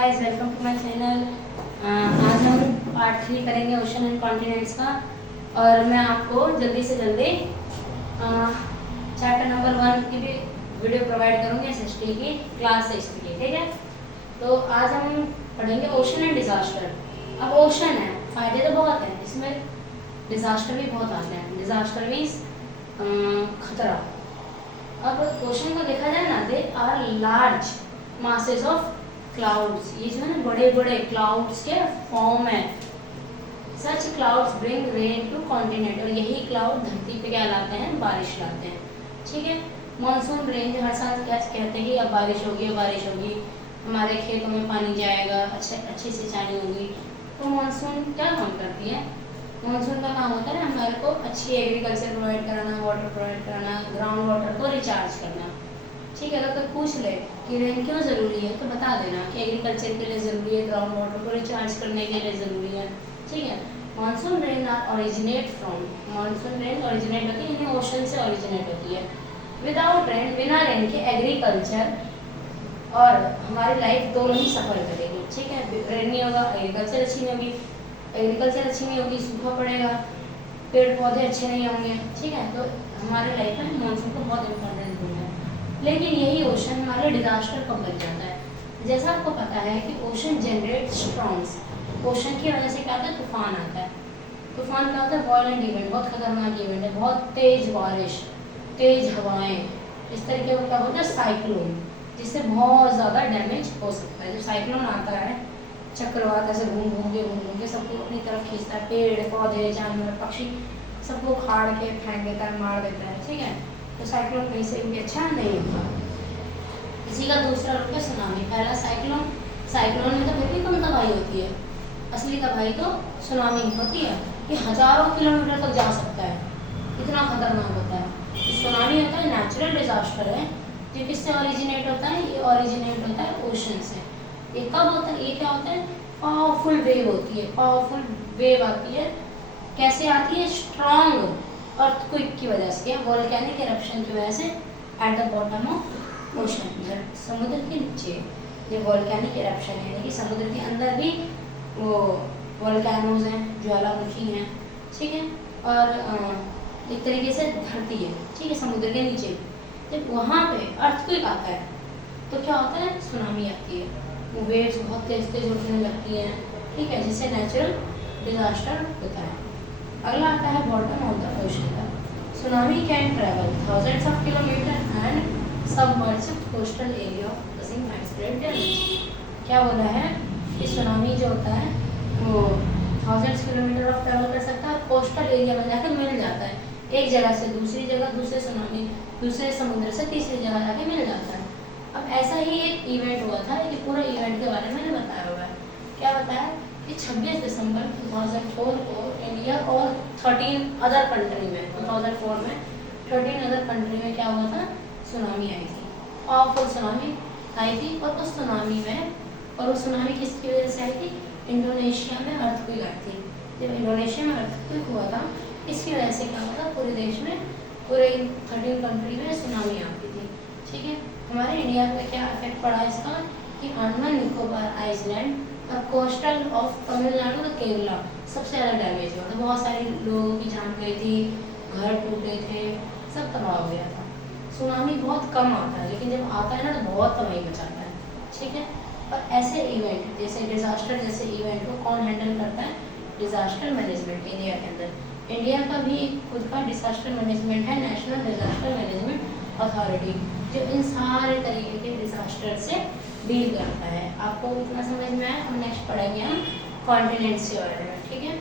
Guys, welcome to my channel. आज हम part 3 करेंगे ओशन एंड कॉन्टिनेंट्स का। और मैं आपको जल्दी से जल्दी चैप्टर नंबर 1 की भी वीडियो प्रोवाइड करूँगी एसएसटी की क्लास 6 की, ठीक है। तो आज हम पढ़ेंगे ओशन एंड डिज़ास्टर। अब ओशन है, फ़ायदे तो बहुत हैं, इसमें डिज़ास्टर भी बहुत आते हैं। डिज़ास्टर मीन्स खतरा। अब ओशन को देखा जाए ना, they are large masses of clouds. ये जो है ना बड़े बड़े क्लाउड्स के फॉर्म है। Such clouds bring rain to continent, और यही क्लाउड धरती पे क्या लाते हैं, बारिश लाते हैं, ठीक है। मानसून रेन हर साल क्या कहते हैं कि अब बारिश होगी, अब बारिश होगी, हमारे खेतों में पानी जाएगा, अच्छी सिंचाई होगी। तो मानसून क्या काम करती है? मानसून का काम होता है ना हमारे को अच्छी एग्रीकल्चर प्रोवाइड कराना, वाटर प्रोवाइड कराना, ग्राउंड वाटर को रिचार्ज करना, ठीक है। अगर कोई पूछ ले कि रेन क्यों ज़रूरी है तो बता देना कि एग्रीकल्चर के लिए ज़रूरी है, ग्राउंड वाटर को रिचार्ज करने के लिए ज़रूरी है, ठीक है। Monsoon rain originate from, monsoon rain originate होती है यानी ओशन से ओरिजिनेट होती है। विदाउट रेन, बिना रेन के एग्रीकल्चर और हमारी लाइफ दोनों ही सफ़र करेगी, ठीक है। रेन नहीं होगा, एग्रीकल्चर अच्छी नहीं होगी, एग्रीकल्चर अच्छी नहीं होगी, सूखा पड़ेगा, पेड़ पौधे अच्छे नहीं होंगे, ठीक है। तो हमारे लाइफ में मानसून का बहुत इंपॉर्टेंट रोल है। लेकिन यही ओशन हमारे डिजास्टर कब बन जाता है? जैसा आपको पता है कि ओशन जनरेट स्ट्रॉम्स, ओशन की वजह से क्या होता है, तूफान आता है। तूफान क्या होता है? वायलेंट इवेंट, बहुत खतरनाक इवेंट है, बहुत तेज बारिश, तेज हवाएं, इस तरीके का क्या होता है, साइक्लोन, जिससे बहुत ज़्यादा डैमेज हो सकता है। जब साइक्लोन आता है, चक्रवात ऐसे घूम घूम के सबको अपनी तरफ खींचता है, पेड़ पौधे जानवर पक्षी सबको खाड़ के फेंक देता है, मार देता है, ठीक है। तो साइक्लोन कहीं से भी अच्छा नहीं होता। इसी का दूसरा रूप है सुनामी। पहला साइक्लोन, साइक्लोन में तो फिर भी कम तबाही होती है, असली तबाही तो सुनामी होती है, ये हजारों किलोमीटर तक जा सकता है, इतना खतरनाक होता है। तो सुनामी होता है नेचुरल डिजास्टर है, जो किससे ओरिजिनेट होता है? ये ओरिजिनेट होता है ओशन से। ये कब होता है? ये क्या होता है? पावरफुल वेव होती है, पावरफुल वेव आती है। कैसे आती है? स्ट्रॉन्ग अर्थक्वेक की वजह से, वोल्केनिक इरप्शन की वजह से, at the bottom of ocean, समुद्र के नीचे। ये वोल्केनिक इरप्शन है यानी कि समुद्र के अंदर भी वो वोल्केनोज हैं, ज्वालामुखी हैं, ठीक है। और एक तरीके से धरती है, ठीक है, समुद्र के नीचे। जब वहाँ पे अर्थक्वेक आता है तो क्या होता है? सुनामी आती है, वो वेव्स बहुत तेज तेज उठने लगती हैं, ठीक है, जिससे नेचुरल डिजास्टर होता है। अगला आता है बॉटम ऑफ द ओशन का। Tsunami can travel thousands of kilometre and submerge coastal area causing widespread damage। क्या बोला है कि सुनामी जो होता है वो थाउजेंड्स किलोमीटर ऑफ ट्रैवल कर सकता है और कोस्टल एरिया में जाकर मिल जाता है, एक जगह से दूसरी जगह, दूसरे सुनामी, दूसरे समुद्र से तीसरी जगह जाके मिल जाता है। अब ऐसा ही एक इवेंट हुआ था, ये पूरा इवेंट के बारे में मैंने बताया हुआ है। क्या बताया कि 26 दिसंबर 2004 को इंडिया और 13 अदर कंट्री में, 2004 में 13 अदर कंट्री में क्या हुआ था? सुनामी आई थी, पावरफुल सुनामी आई थी। और उस सुनामी में, और वो सुनामी किसकी वजह से आई थी? इंडोनेशिया में अर्थक्वेक आई थी। जब इंडोनेशिया में अर्थक्वेक हुआ था, इसकी वजह से क्या हुआ था? पूरे देश में, पूरे 13 कंट्री में सुनामी आती थी, ठीक है। हमारे इंडिया में क्या इफेक्ट पड़ा इसका कि अंडमान निकोबार आइलैंड और कोस्टल ऑफ तमिलनाडु और केरला सबसे ज़्यादा डैमेज हुआ था। बहुत सारे लोगों की जान गई थी, घर टूटे थे, सब तबाह हो गया था। सुनामी बहुत कम आता है, लेकिन जब आता है ना तो बहुत तबाही मचाता है, ठीक है। और ऐसे इवेंट जैसे डिजास्टर जैसे इवेंट को कौन हैंडल करता है? डिजास्टर मैनेजमेंट इंडिया के अंदर। इंडिया का भी खुद का डिजास्टर मैनेजमेंट है, नेशनल डिजास्टर मैनेजमेंट अथॉरिटी, जो इन सारे तरीके के डिजास्टर से डील करता है। आपको इतना समझ में आया? हम नेक्स्ट पढ़ेंगे हम कॉन्टिनेंट्स के बारे में, ठीक है।